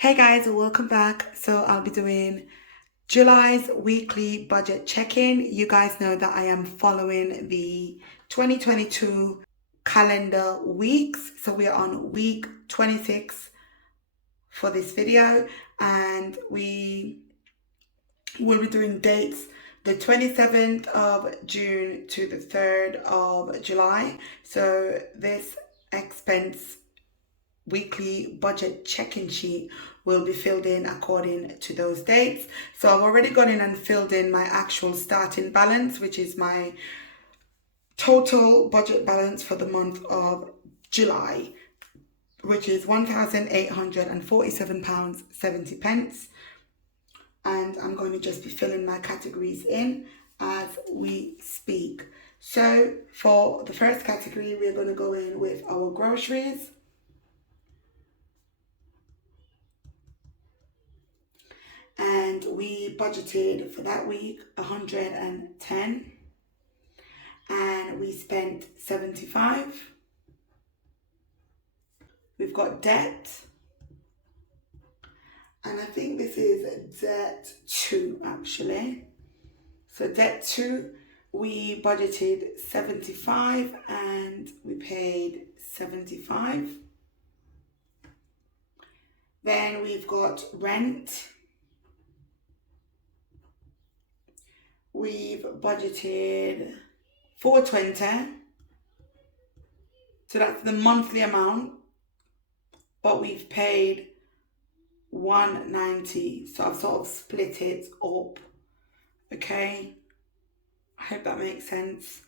Hey guys, welcome back. So I'll be doing July's weekly budget check-in. You guys know that I am following the 2022 calendar weeks. So we are on week 26 for this video, and we will be doing dates the 27th of June to the 3rd of July. So this expense weekly budget check-in sheet will be filled in according to those dates. So I've already gone in and filled in my actual starting balance, which is my total budget balance for the month of July, which is £1,847.70. And I'm going to just be filling my categories in as we speak. So for the first category, we're going to go in with our groceries. And we budgeted for that week 110, and we spent 75. We've got debt, and I think this is debt 2 actually. So debt 2, we budgeted 75 and we paid 75. Then we've got rent. We've budgeted 420. So that's the monthly amount, but we've paid 190. So I've sort of split it up. Okay, I hope that makes sense.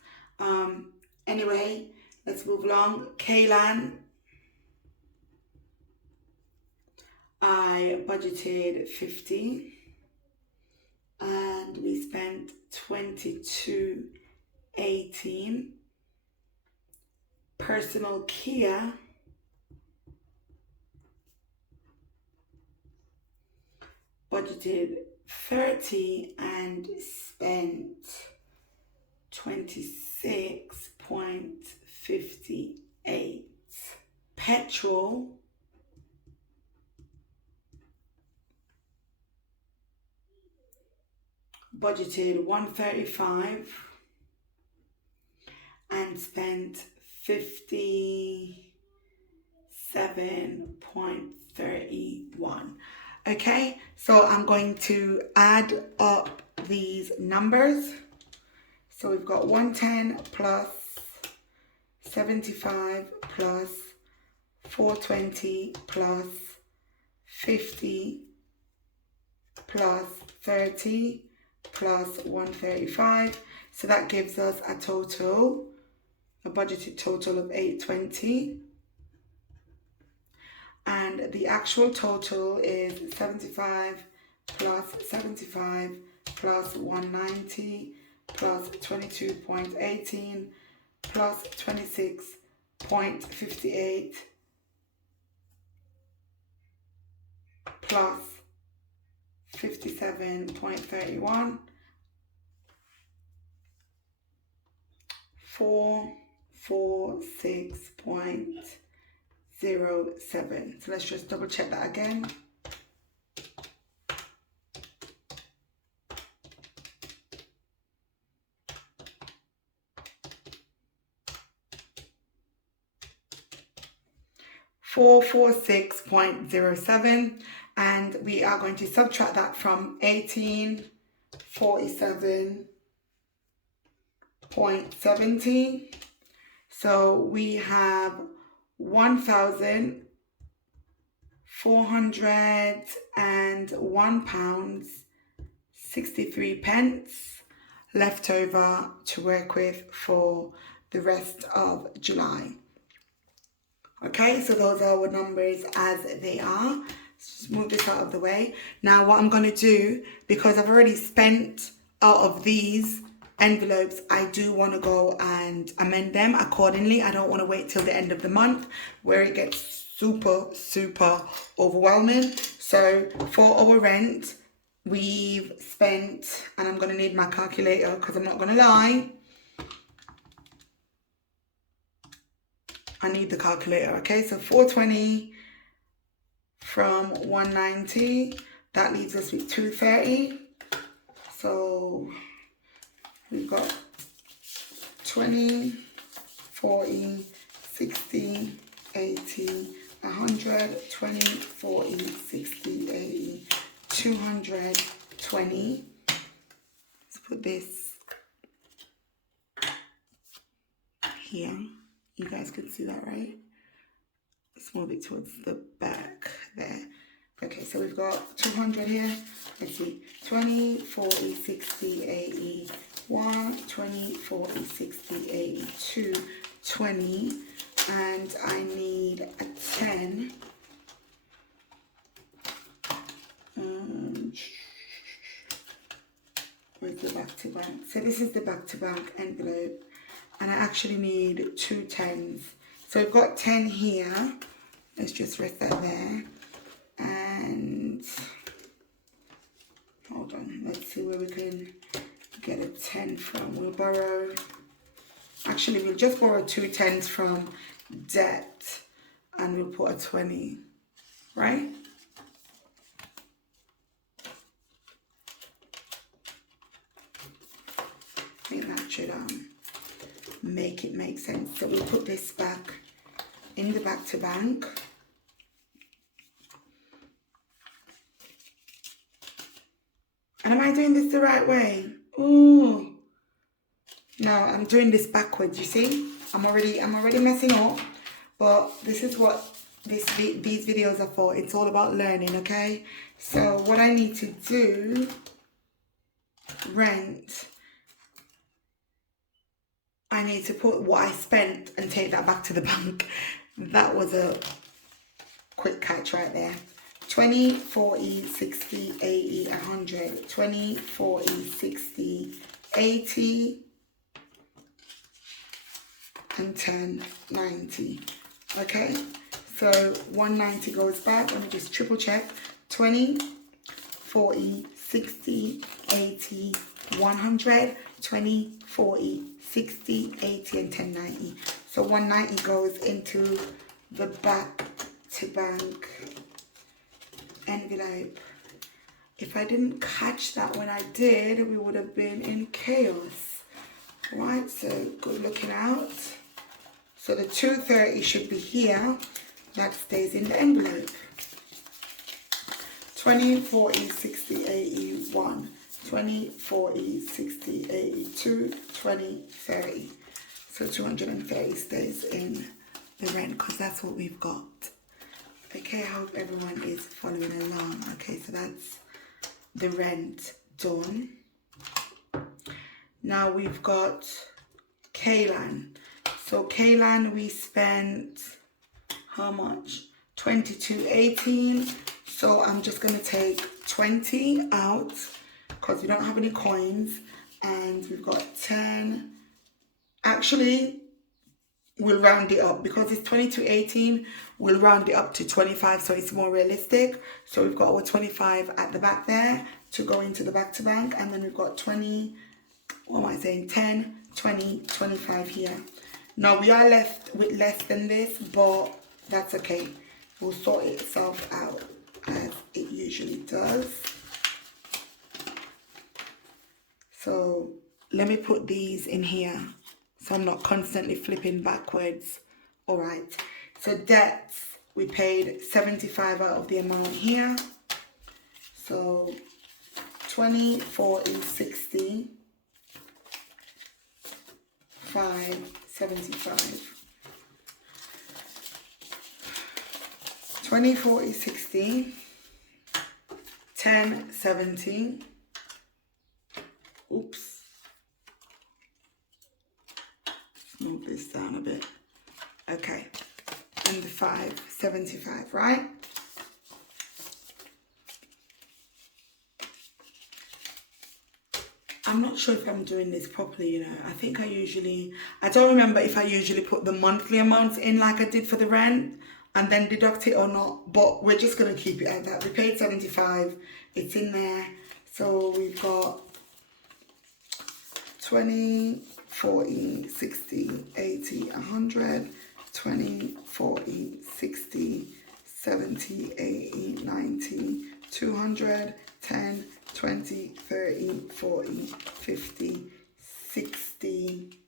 Anyway, let's move along. Kaylan, I budgeted 50 and we spent 22.18. Personal Kia, budgeted 30 and spent 26.58. Petrol, budgeted 135 and spent 57.31. Okay, so I'm going to add up these numbers. So we've got 110 plus 75 plus 420 plus 50 plus 30 plus 135. So that gives us a budgeted total of 820. And the actual total is 75 plus 75 plus 190 plus 22.18 plus 26.58 plus 57.31, 446.07. So let's just double check that again. $446.07, and we are going to subtract that from 1847.70. So we have £1,401.63 left over to work with for the rest of July. Okay, so those are our numbers as they are. Let's just move this out of the way. Now what I'm going to do, because I've already spent out of these envelopes, I do want to go and amend them accordingly. I don't want to wait till the end of the month where it gets super overwhelming. So for our rent, we've spent, and I'm going to need my calculator because I'm not going to lie, I need the calculator. Okay, so 420 from 190. That leaves us with 230. So we've got 20, 40, 60, 80, 100, 20, 40, 60, 80, 220. Let's put this here. You guys can see that, right? Let's move it towards the back there. Okay, so we've got 200 here. Let's see, 20, 40, 60, 80, 1, 20, 40, 60, 80, 2, 20, and I need a 10. Where's the back to back? So this is the back to back envelope, and I actually need 2 10s. So we've got 10 here. Let's just rest that there. And hold on, let's see where we can get a 10 from. We'll just borrow 2 10s from debt, and we'll put a 20, right? I think that should make it make sense. So we'll put this back in the back to bank. And am I doing this the right way? Ooh. No, I'm doing this backwards, you see? I'm already messing up. But this is what these videos are for. It's all about learning, okay? So what I need to do, rent, I need to put what I spent and take that back to the bank. That was a quick catch right there. 20, 40, 60, 80, 100, 20, 40, 60, 80, and 10, 90. Okay, so 190 goes back. Let me just triple check. 20, 40, 60, 80, 100, 20, 40, 60, 80, and 10, 90. So 190 goes into the back to bank envelope. If I didn't catch that when I did, we would have been in chaos. Right, so good looking out. So the 230 should be here. That stays in the envelope. 20, 40, 60, 80, 1. 20, 40, 60, 82, 20, 30. So 230 stays in the rent because that's what we've got. Okay, I hope everyone is following along. Okay, so that's the rent done. Now we've got Kaylan. So Kaylan, we spent how much? 22.18. So I'm just gonna take 20 out because we don't have any coins, and we've got 10. Actually, we'll round it up because it's 22.18. We'll round it up to 25 so it's more realistic. So we've got our 25 at the back there to go into the back to bank, and then we've got 20, what am I saying, 10, 20, 25 here. Now we are left with less than this, but that's okay. We'll sort itself out as it usually does. So let me put these in here so I'm not constantly flipping backwards. All right, so debts, we paid 75 out of the amount here. So 20, 40, 60, 5, 75. 20, 40, 60, 10, 70. Oops. Let's move this down a bit. Okay. And the 5, 75, right? I'm not sure if I'm doing this properly, you know. I don't remember if I usually put the monthly amounts in like I did for the rent and then deduct it or not, but we're just going to keep it at that. We paid 75, it's in there. So we've got 20, 40, 60, 80, 100, 20, 40, 60, 70, 80, 90, 200, 10, 20, 30, 40, 50, 60,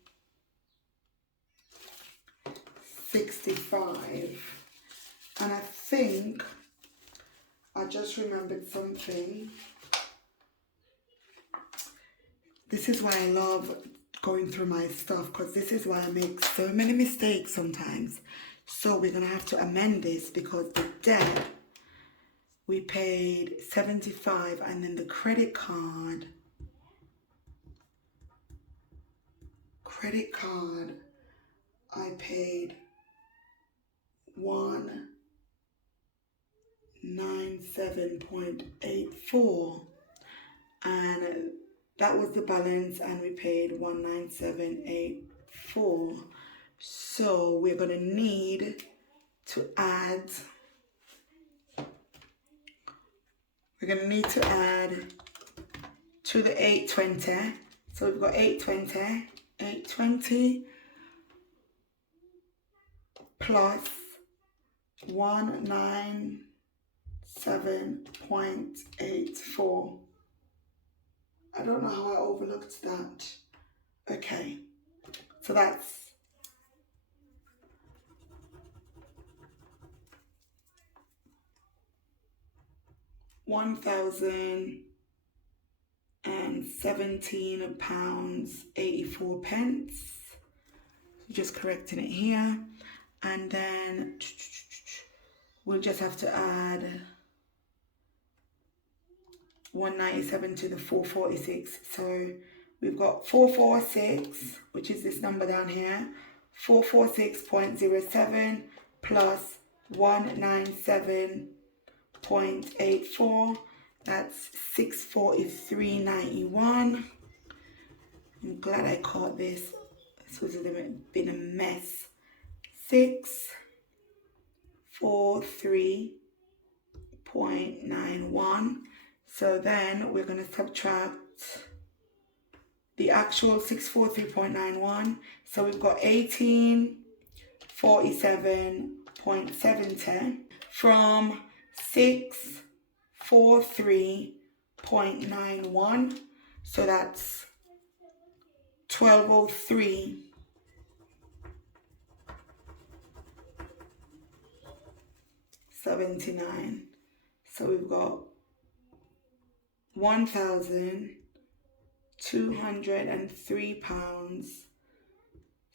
65. And I think I just remembered something. This is why I love going through my stuff, because this is why I make so many mistakes sometimes. So we're gonna have to amend this, because the debt, we paid 75, and then the credit card, I paid 197.84, and that was the balance, and we paid 197.84. So we're gonna need to add, to the 820. So we've got 820 plus 197.84. I don't know how I overlooked that. Okay, so that's 1,017 pounds 84 pence. Just correcting it here, and then we'll just have to add 197 to the 446. So we've got 446, which is this number down here, 446.07 plus 197.84. That's 643.91. I'm glad I caught this. This was been a mess. 643.91. So then we're going to subtract the actual 643.91. So we've got 1847.70 from 643.91. So that's 1203.79. So we've got 1,203 pounds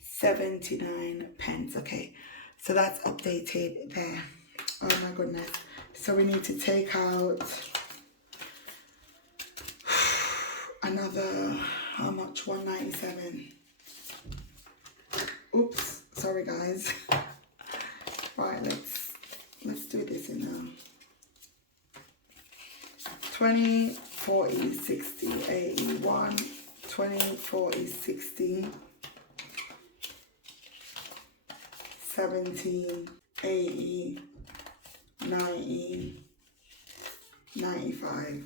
79 pence. Okay, so that's updated there. Oh my goodness. So we need to take out another, how much? 197. Oops, sorry guys. Right, let's do this in now. 20, 40, 60, 81, 20, 40, 60, 17, 80, 90, 95.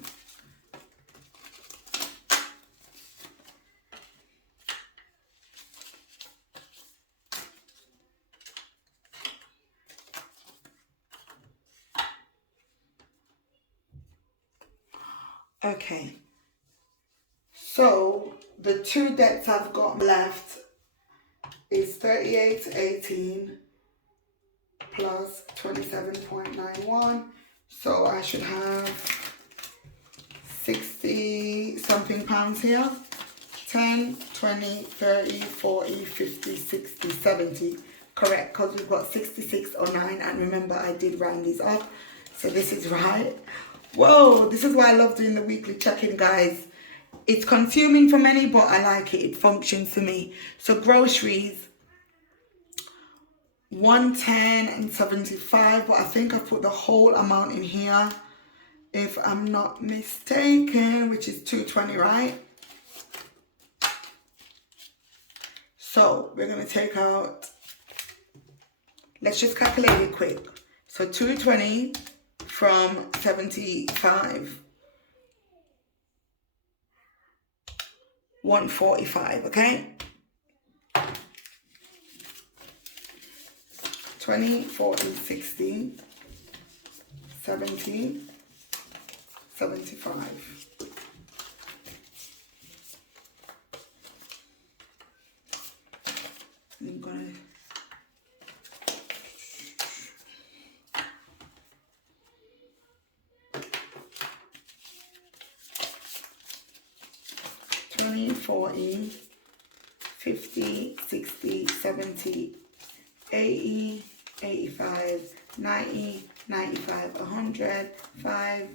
Okay, so the two debts I've got left is 38.18 plus 27.91. So I should have 60 something pounds here. 10, 20, 30, 40, 50, 60, 70. Correct, because we've got 66.09, and remember I did round these up, so this is right. Whoa, this is why I love doing the weekly check-in, guys. It's consuming for many, but I like it. It functions for me. So groceries, 110.75, but I think I put the whole amount in here, if I'm not mistaken, which is 220, right? So we're gonna take out, let's just calculate it quick. So 220 from 75, 145, okay? 20, 40, 60, 70, 75. I'm gonna $20, $40, $50, $60, $70, $80, $85, $90, $95, $100, $5,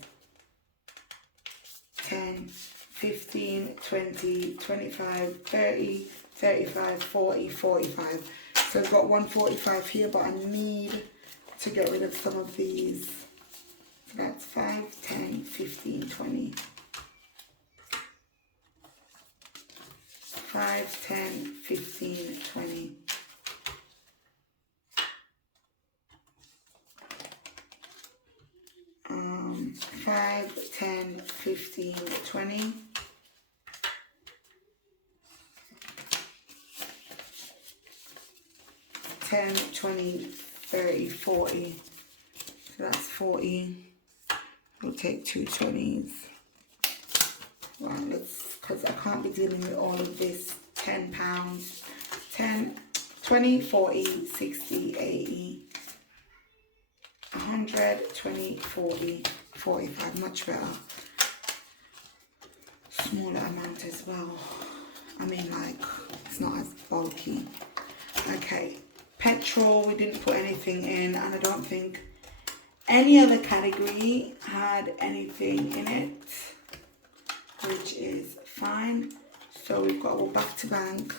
$10, $15, $20, $25, $30, $35, $40, $45. So I've got $145 here, but I need to get rid of some of these. So that's 5, 10, 15, 20. 5, 10, 15, 20. Um, 5, 10, 15, 20. 10, 20, 30, 40. So that's 40. We'll take 2 20s. Right, let's, because I can't be dealing with all of this. £10. 10, 20, 40, 60, 80, 100, 20, 40, 45. Much better. Smaller amount as well. I mean, like, it's not as bulky. Okay. Petrol, we didn't put anything in, and I don't think any other category had anything in it, which is fine. So we've got our back to bank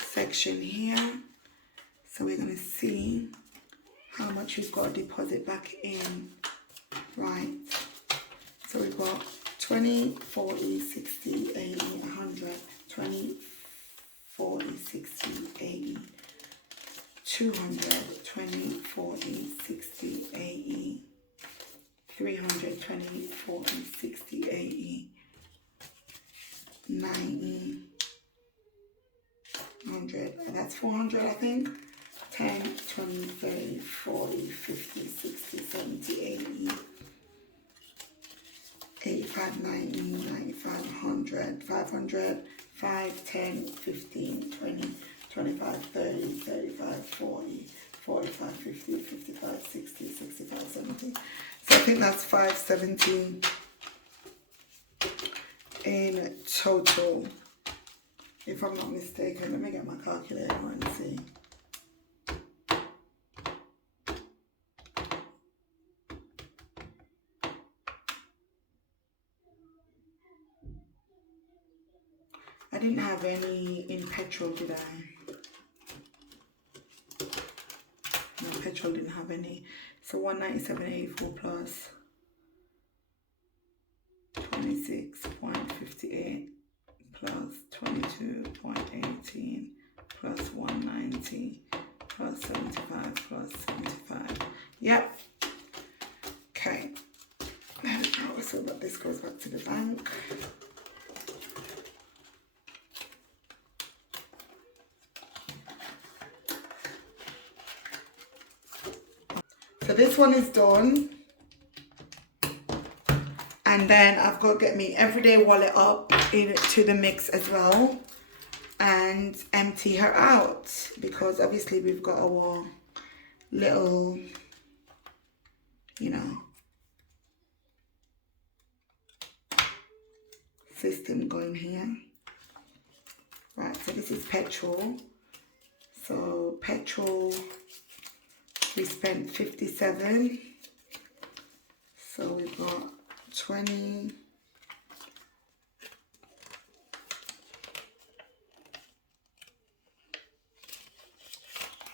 section here. So we're going to see how much we've got to deposit back in. Right. So we've got 20, 40, 60, 80, 100, 20, 40, 60, 80, 200, 20, 40, 60, 80, 300, 20, 40, 60, 80, 90, 100, that's 400 I think, 10, 20, 30, 40, 50, 60, 70, 80, 85, 90, 95, 100, 500, 5, 10, 15, 20, 25, 30, 35, 40, 45, 50, 55, 60, 65, 70. So I think that's 570 in total, if I'm not mistaken. Let me get my calculator and see. I didn't have any in petrol, did I? No, petrol didn't have any. So 197.84 plus 26.58 plus 22.18 plus 190 plus 75 plus 75. Yep. Okay. So that this goes back to the bank. So this one is done. And then I've got to get my everyday wallet up into the mix as well and empty her out, because obviously we've got our little, you know, system going here. Right, so this is petrol. So petrol, we spent 57. So we've got 20,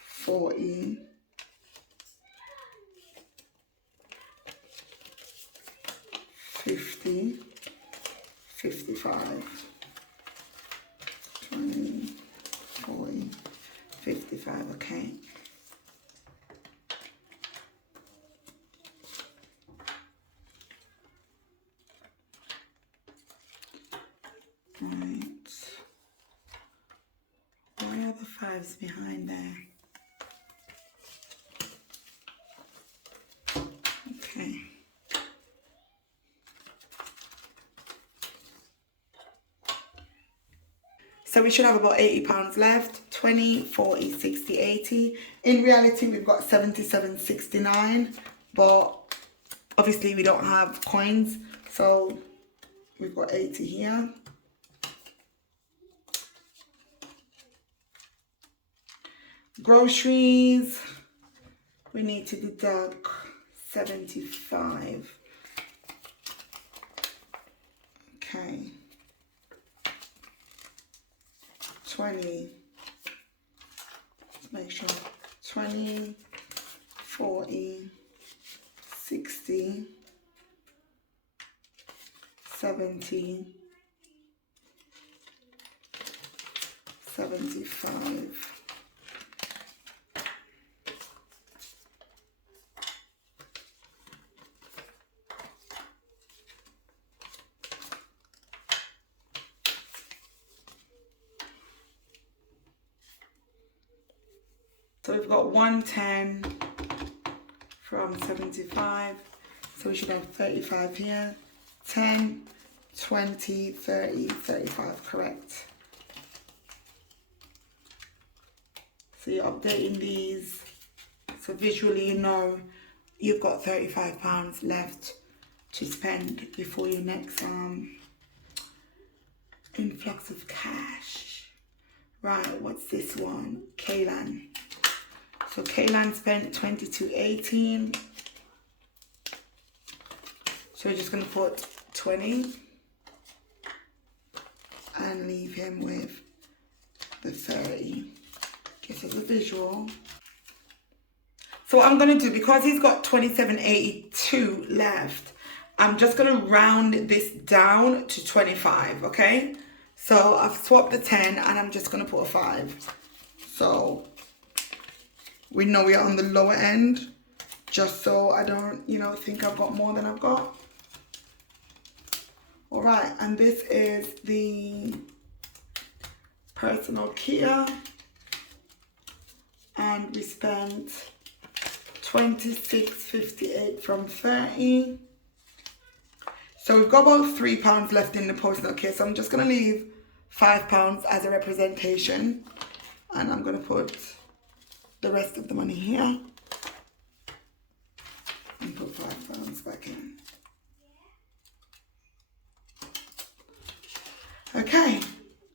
40, 50, 55, 20, 40, 55, okay. Right. Why are the fives behind there? Okay. So we should have about £80 left. 20, 40, 60, 80. In reality, we've got 77.69, but obviously we don't have coins, so we've got 80 here. Groceries, we need to deduct 75. Okay. 20. Let's make sure. 20, 40, 60, 70, 75. So we've got 110 from 75. So we should have 35 here. 10, 20, 30, 35, correct. So you're updating these. So visually you know you've got £35 left to spend before your next influx of cash. Right, what's this one? Kaylan. So Kaylan spent 22.18. So we're just gonna put 20 and leave him with the 30. Just as a visual. So what I'm gonna do, because he's got 27.82 left, I'm just gonna round this down to 25, okay? So I've swapped the 10 and I'm just gonna put a 5. So we know we are on the lower end, just so I don't, think I've got more than I've got. All right, and this is the personal Kia, and we spent 26.58 from 30. So we've got about £3 left in the personal Kia, so I'm just gonna leave £5 as a representation, and I'm gonna put the rest of the money here and put £5 back in. Okay,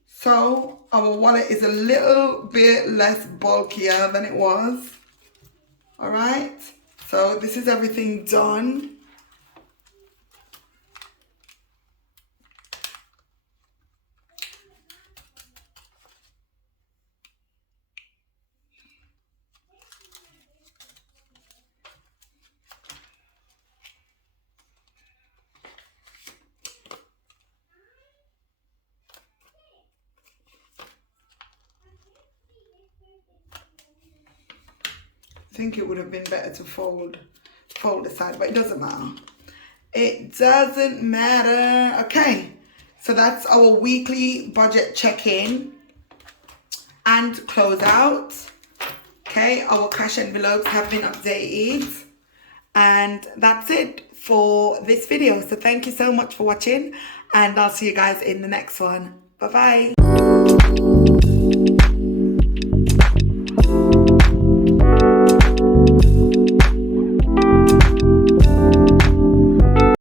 so our wallet is a little bit less bulkier than it was. All right, so this is everything done. I think it would have been better to fold aside, but it doesn't matter. It doesn't matter. Okay, so that's our weekly budget check-in and close out. Okay, our cash envelopes have been updated, and that's it for this video. So thank you so much for watching, and I'll see you guys in the next one. Bye bye.